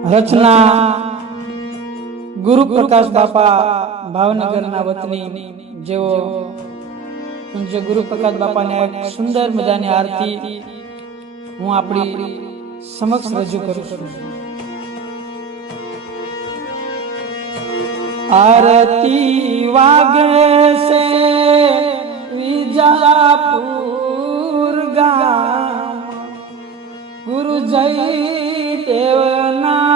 રચના ગુરુ પ્રકાશ બાપા ભાવનગરના વતની જેઓ પૂજ્ય ગુરુ પ્રકાશ બાપાને એક સુંદર મજાની આરતી હું આપણી સમક્ષ રજૂ કરું છું। આરતી વાગે છે વિજાપુર ગામ ગુરુ જય દેવના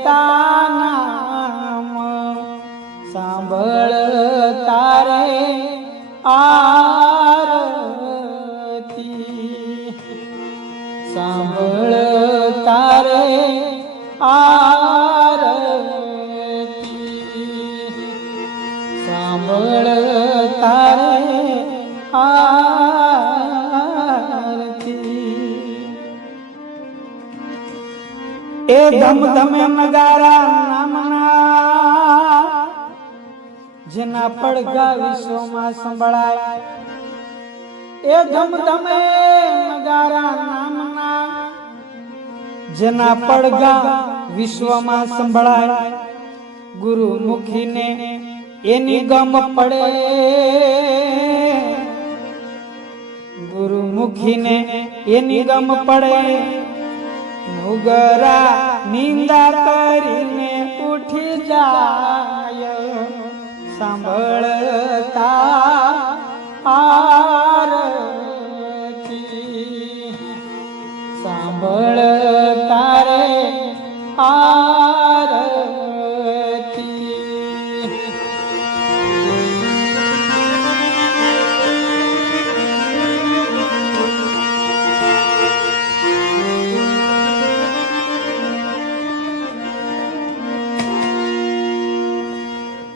લેતા નામ સાંભળ. એ ધમ ધમે નગારા નામના જેના પડઘા વિશ્વમાં સંભળાય. એ ધમ ધમે નગારા નામના જેના પડઘા વિશ્વમાં સંભળાય. ગુરુ મુખીને એની ગમ પડે. ગુરુ મુખીને એની ગમ પડે. મુગરા નિંદા કરીને ઉઠી જાય સાંભળતા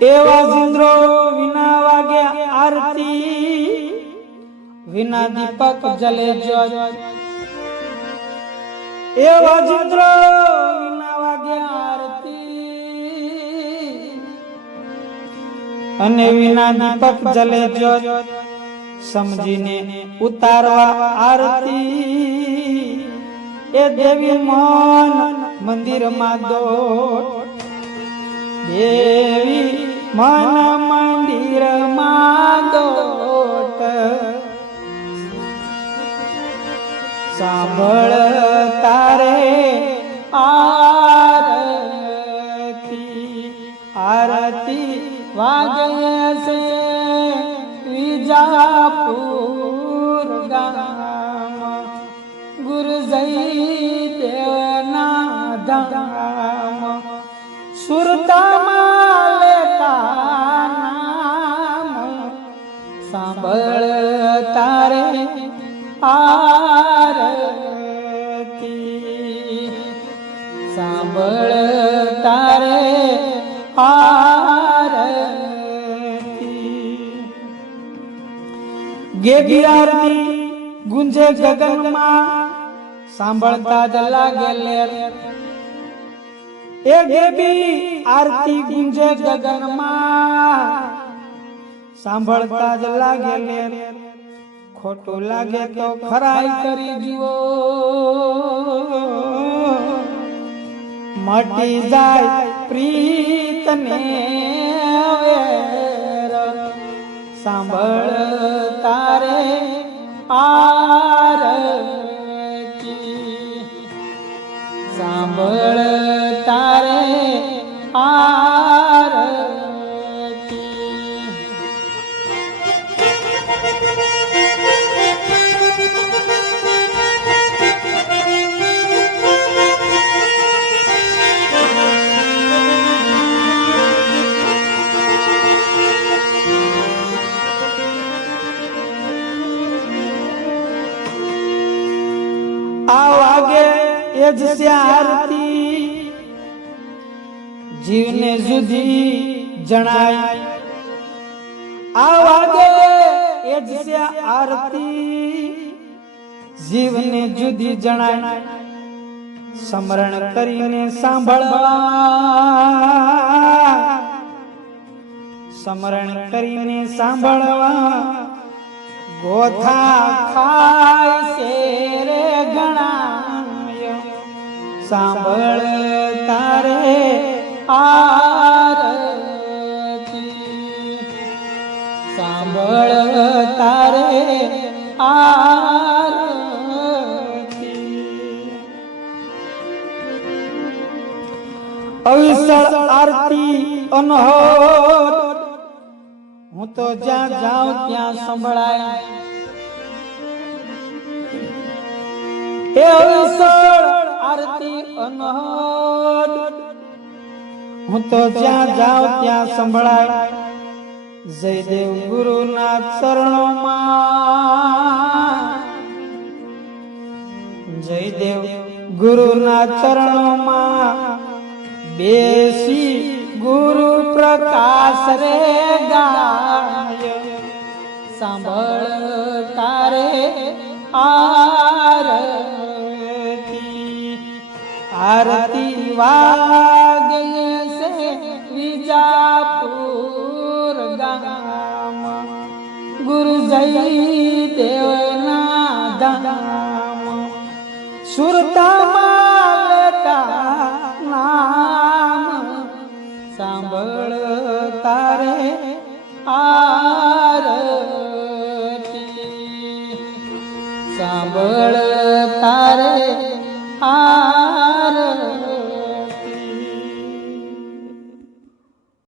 એવા સિંદ્રો વિના વાગે આરતી, વિના દીપક જલે જ્યોત એવા સિંદ્રો વિના વાગે આરતી, અને વિના દીપક જલે જોજ. સમજીને ઉતારવા આરતી, એ દેવી મન મંદિરમાં દોટ. દેવી મન મંદિરમાં દોટ. સાંભળ તારે આરતી. આરતી વાગે છે વિજાપુર ગામ. ગુરજઈ દેવના ધામ. સુરતામાં નામ સાંભળ તારે આરતી. સાંભળ તારે આરતી. આરતી ગુંજે ગગનમાં સાંભળતા જ લાગે લેર. એ ગેબી આરતી ગુંજે ગગનમાં સાંભળતા જ લાગે લેર ખોટું લાગે તો ખરાઈ કરી જુઓ મટી જાય પ્રીત ને વેર સાંભળ તારે આરતી સાંભળ તારે આરતી. આ વાગે એ જ આરતી જીવને જુદી જણાય આ વાગે એ જ છે આરતી જીવને જુદી જણાય સ્મરણ કરીને સાંભળવા સ્મરણ કરીને સાંભળવા ગોથા ખાય છે સાંભળ તારે આરતી. સાંભળ તારે અવિસળ આરતી અનહોત હું તો જ્યાં જાઉં ત્યાં સંભળાય. એ અવિસળ આરતી અનહોત હું તો જ્યાં જાઉં ત્યાં સંભળાય. જયદેવ ગુરુના ચરણોમાં. જયદેવ ગુરુના ચરણોમાં બેસી ગુરુ પ્રકાશ રે ગાય. સાંભળ તારે આરતી. આરતી વાગે જય દેવના ધામ. સુરતામાં લેતા નામ. સાંભળ તારે આરતી. સાંભળ તારે આ